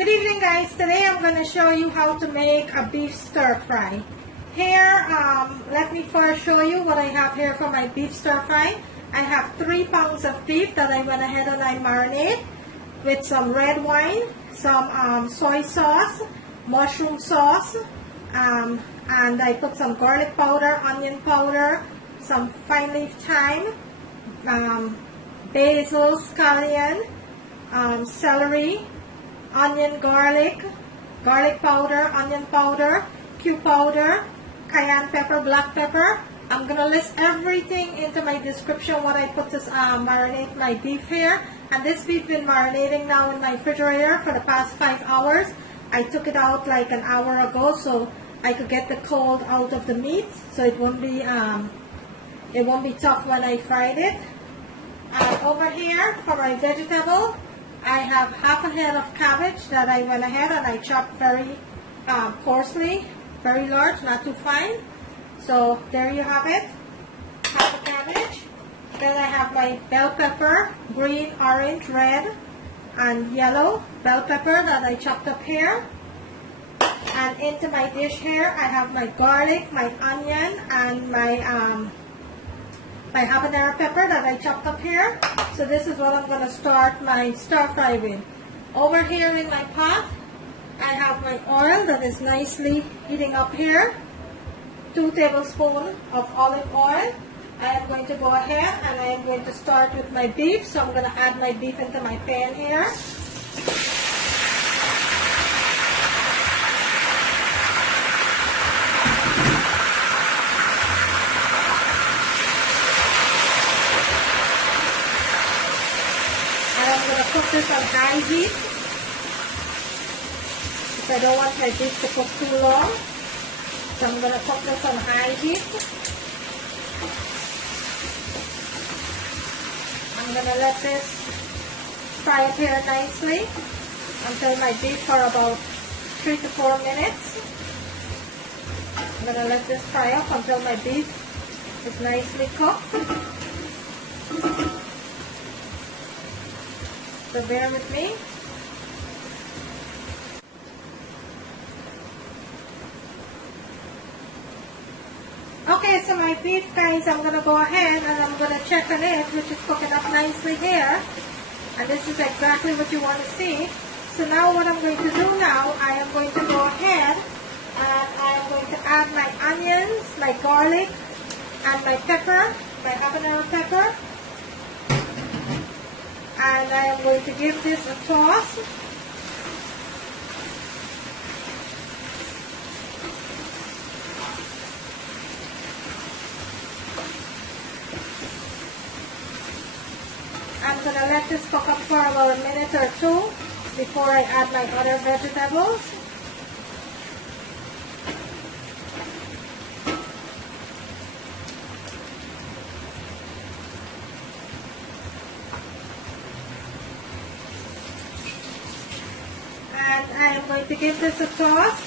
Good evening, guys. Today I'm going to show you how to make a beef stir fry. Here, let me first show you what I have here for my beef stir fry. I have 3 pounds of beef that I went ahead and I marinate with some red wine, some soy sauce, mushroom sauce, and I put some garlic powder, onion powder, some fine leaf thyme, basil, scallion, celery, onion, garlic powder, onion powder, cube powder, cayenne pepper, black pepper. I'm going to list everything into my description what I put to marinate my beef here. And this beef been marinating now in my refrigerator for the past 5 hours. I took it out like an hour ago so I could get the cold out of the meat so it won't be tough when I fried it. And over here for my vegetable, I have half a head of cabbage that I went ahead and I chopped very coarsely, very large, not too fine. So there you have it, half a cabbage. Then I have my bell pepper, green, orange, red, and yellow bell pepper that I chopped up here. And into my dish here, I have my garlic, my onion, and my my habanero pepper that I chopped up here. So this is what I'm going to start my stir fry with. Over here in my pot, I have my oil that is nicely heating up here. 2 tablespoons of olive oil. I am going to go ahead and I am going to start with my beef. So I'm going to add my beef into my pan here. I'm going to cook this on high heat because I don't want my beef to cook too long. So I'm going to cook this on high heat. I'm going to let this fry up here nicely until my beef for about 3 to 4 minutes. I'm going to let this fry up until my beef is nicely cooked. So bear with me. Okay, so my beef, guys, I'm going to go ahead and I'm going to check on it, which is cooking up nicely here. And this is exactly what you want to see. So now what I'm going to do now, I am going to go ahead and I am going to add my onions, my garlic, and my pepper, my habanero pepper. And I am going to give this a toss. I'm going to let this cook up for about a minute or 2 before I add my other vegetables. I am going to give this a toss.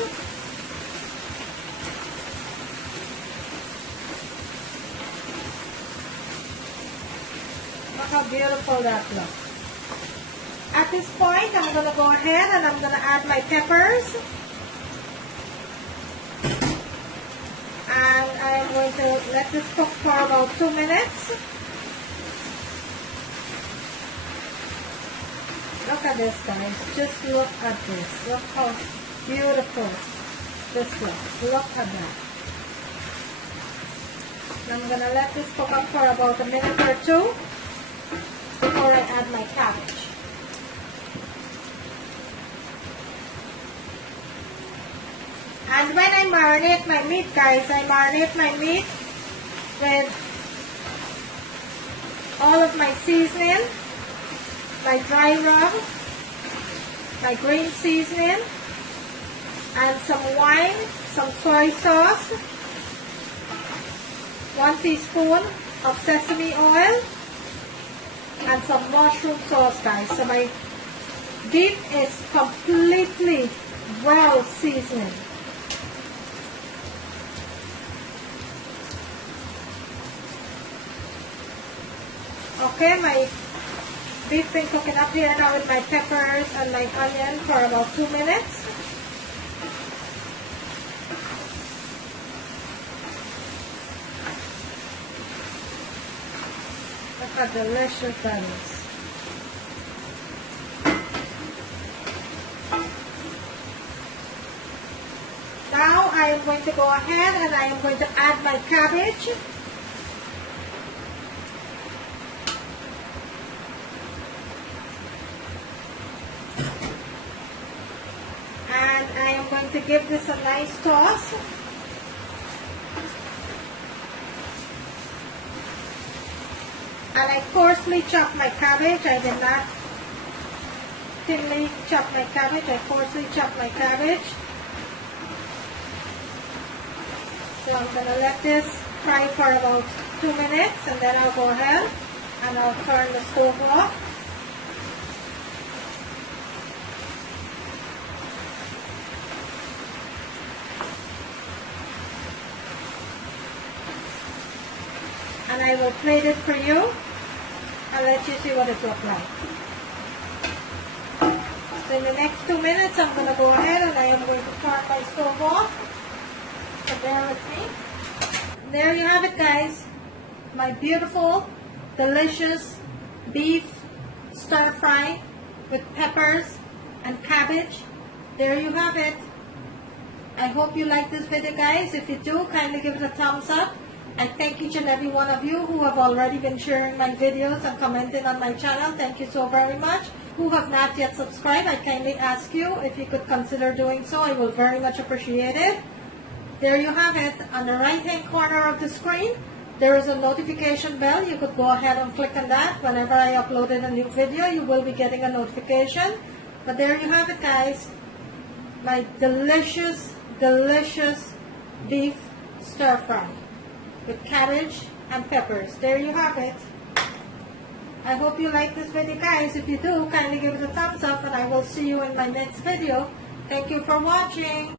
Look how beautiful that looks. At this point, I'm going to go ahead and I'm going to add my peppers. And I am going to let this cook for about 2 minutes. Look at this, guys. Just look at this. Look how beautiful this looks. Look at that. I'm going to let this cook up for about a minute or 2 before I add my cabbage. And when I marinate my meat, guys, I marinate my meat with all of my seasoning. My dry rub, my green seasoning, and some wine, some soy sauce, 1 teaspoon of sesame oil, and some mushroom sauce, guys. So my beef is completely well seasoned. Okay, beef been cooking up here now with my peppers and my onion for about 2 minutes. Look how delicious that is. Now I am going to go ahead and I am going to add my cabbage. And I am going to give this a nice toss. And I coarsely chop my cabbage. I did not thinly chop my cabbage. I coarsely chop my cabbage. So I'm going to let this fry for about 2 minutes and then I'll go ahead and I'll turn the stove off. And I will plate it for you and let you see what it looks like. So in the next 2 minutes I'm going to go ahead and I am going to turn my stove off. So bear with me. There you have it, guys. My beautiful, delicious beef stir fry with peppers and cabbage. There you have it. I hope you like this video, guys. If you do, kindly give it a thumbs up. I thank each and every one of you who have already been sharing my videos and commenting on my channel. Thank you so very much. Who have not yet subscribed, I kindly ask you if you could consider doing so. I will very much appreciate it. There you have it. On the right hand corner of the screen, there is a notification bell. You could go ahead and click on that. Whenever I uploaded a new video, you will be getting a notification. But there you have it, guys. My delicious, delicious beef stir fry with cabbage and peppers. There you have it. I hope you like this video, guys. If you do, kindly give it a thumbs up and I will see you in my next video. Thank you for watching.